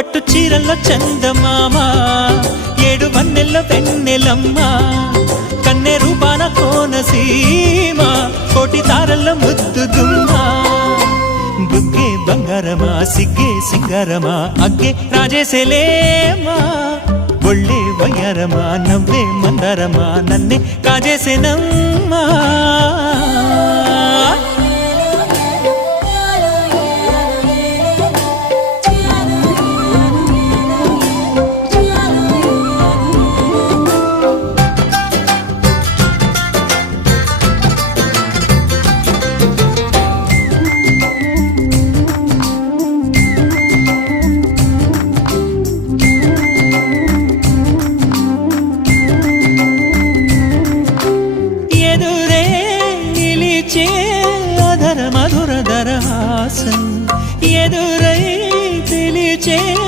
పట్టు చీరల్లో చందమామ ఏడు వన్నెల్లో వెన్నెలమ్మ కన్నె రూపాన కోనసీమ కోటి తారల్లో ముద్దుదుమ్మా బుగ్గే బంగారమా సిగ్గే సింగారమా అగ్గే రాజేసేలేమా ఒళ్ళే వయ్యారమా నవ్వే మందారమా నన్నే కాజేసేనమ్మా